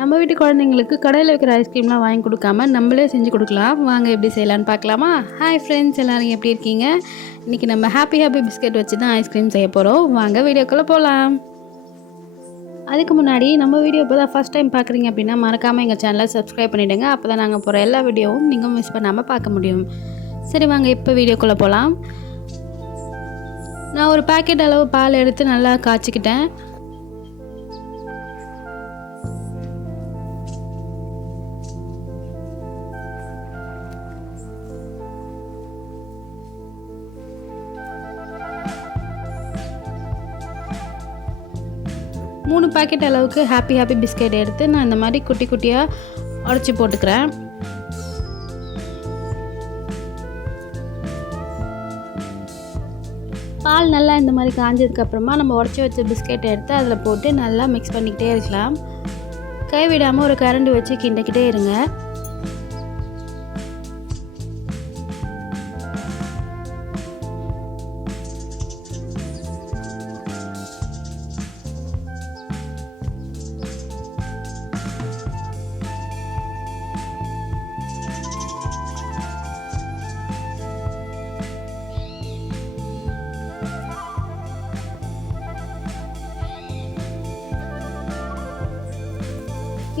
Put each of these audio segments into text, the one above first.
நம்ம வீட்டு குழந்தைங்களுக்கு கடையில் வைக்கிற ஐஸ்கிரீம்லாம் வாங்கி கொடுக்காம நம்மளே செஞ்சு கொடுக்கலாம். வாங்க எப்படி செய்யலான்னு பார்க்கலாமா? ஹாய் ஃப்ரெண்ட்ஸ், எல்லோரும் எப்படி இருக்கீங்க? இன்றைக்கி நம்ம ஹாப்பி பிஸ்கெட் வச்சு தான் ஐஸ்கிரீம் செய்ய போகிறோம். வாங்க வீடியோக்குள்ளே போகலாம். அதுக்கு முன்னாடி நம்ம வீடியோ இப்போ தான் ஃபஸ்ட் டைம் பார்க்குறீங்க அப்படின்னா மறக்காமல் எங்கள் சேனலை சப்ஸ்கிரைப் பண்ணிவிடுங்க. அப்போ தான் நாங்கள் போகிற எல்லா வீடியோவும் நீங்கள் மிஸ் பண்ணாமல் பார்க்க முடியும். சரி வாங்க இப்போ வீடியோக்குள்ளே போகலாம். நான் ஒரு பாக்கெட் அளவு பால் எடுத்து நல்லா காய்ச்சிக்கிட்டேன். மூணு பாக்கெட் அளவுக்கு ஹாப்பி பிஸ்கெட் எடுத்து நான் இந்த மாதிரி குட்டி குட்டியாக உடச்சி போட்டுக்கிறேன். பால் நல்லா இந்த மாதிரி காஞ்சதுக்கப்புறமா நம்ம உடச்சி வச்ச பிஸ்கெட்டை எடுத்து அதில் போட்டு நல்லா மிக்ஸ் பண்ணிக்கிட்டே இருக்கலாம். கைவிடாமல் ஒரு கரண்டி வச்சு கிண்டிக்கிட்டே இருங்க.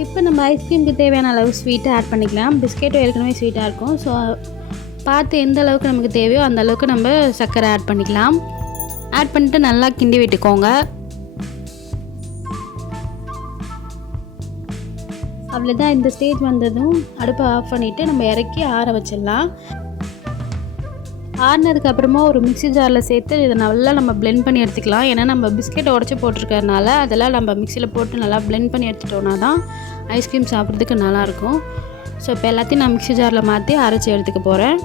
இப்போ நம்ம ஐஸ்கிரீமுக்கு தேவையான அளவு ஸ்வீட்டை ஆட் பண்ணிக்கலாம். பிஸ்கெட்டும் ஏற்கனவே ஸ்வீட்டாக இருக்கும். ஸோ பார்த்து எந்த அளவுக்கு நமக்கு தேவையோ அந்த அளவுக்கு நம்ம சர்க்கரை ஆட் பண்ணிக்கலாம். ஆட் பண்ணிட்டு நல்லா கிண்டி விட்டுக்கோங்க. அவ்வளோதான். இந்த ஸ்டேஜ் வந்ததும் அடுப்பை ஆஃப் பண்ணிவிட்டு நம்ம இறக்கி ஆற வச்சிடலாம். ஆறினதுக்கப்புறமா ஒரு மிக்ஸி ஜாரில் சேர்த்து இதை நல்லா நம்ம பிளெண்ட் பண்ணி எடுத்துக்கலாம். ஏன்னா நம்ம பிஸ்கெட்டை உடச்சி போட்டிருக்கறனால அதெல்லாம் நம்ம மிக்சியில் போட்டு நல்லா பிளெண்ட் பண்ணி எடுத்துட்டோன்னா தான் ஐஸ்கிரீம் சாப்பிட்றதுக்கு நல்லாயிருக்கும். ஸோ இப்போ எல்லாத்தையும் நான் மிக்ஸி ஜாரில் மாற்றி அரைச்சி எடுத்துக்க போகிறேன்.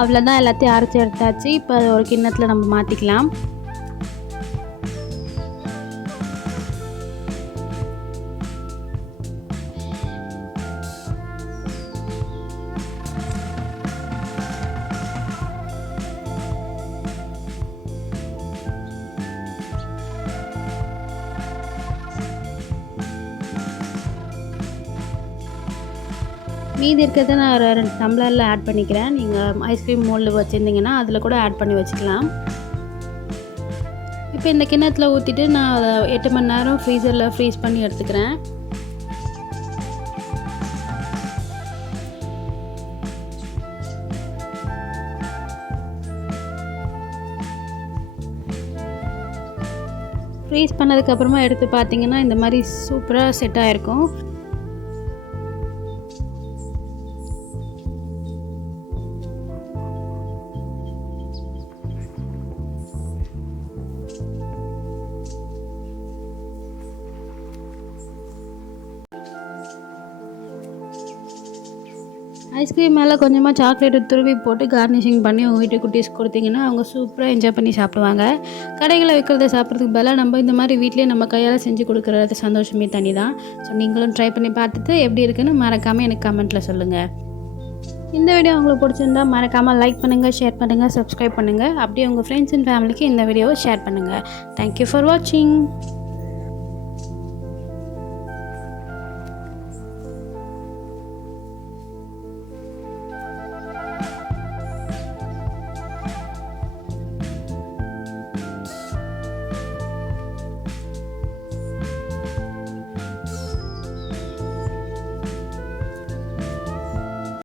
அவ்வளோதான், எல்லாத்தையும் அரைச்சி எடுத்தாச்சு. இப்போ அதை ஒரு கிண்ணத்தில் நம்ம மாற்றிக்கலாம். மீதி இருக்கிறத நான் 2 டம்ளரில் ஆட் பண்ணிக்கிறேன். நீங்கள் ஐஸ்கிரீம் மோல்டு வச்சுருந்தீங்கன்னா அதில் கூட ஆட் பண்ணி வச்சுக்கலாம். இப்போ இந்த கிண்ணத்தில் ஊற்றிட்டு நான் அதை 8 மணி நேரம் ஃப்ரீசரில் ஃப்ரீஸ் பண்ணி எடுத்துக்கிறேன். ஃப்ரீஸ் பண்ணதுக்கப்புறமா எடுத்து பார்த்தீங்கன்னா இந்த மாதிரி சூப்பராக செட் ஆகிருக்கும். ஐஸ்கிரீம் மேலே கொஞ்சமாக சாக்லேட்டு துருவி போட்டு கார்னிஷிங் பண்ணி உங்கள் வீட்டு குட்டீஸ் கொடுத்தீங்கன்னா அவங்க சூப்பராக என்ஜாய் பண்ணி சாப்பிடுவாங்க. கடைகளை வைக்கிறத சாப்பிட்றதுக்கு பதிலாக நம்ம இந்த மாதிரி வீட்டிலே நம்ம கையால் செஞ்சு கொடுக்குறது சந்தோஷமே தனி தான். ஸோ நீங்களும் ட்ரை பண்ணி பார்த்துட்டு எப்படி இருக்குன்னு மறக்காமல் எனக்கு கமெண்ட்டில் சொல்லுங்கள். இந்த வீடியோ உங்களுக்கு பிடிச்சிருந்தா மறக்காமல் லைக் பண்ணுங்கள், ஷேர் பண்ணுங்கள், சப்ஸ்கிரைப் பண்ணுங்கள். அப்படியே உங்கள் ஃப்ரெண்ட்ஸ் அண்ட் ஃபேமிலிக்கு இந்த வீடியோவை ஷேர் பண்ணுங்கள். தேங்க்யூ ஃபார் வாட்சிங்.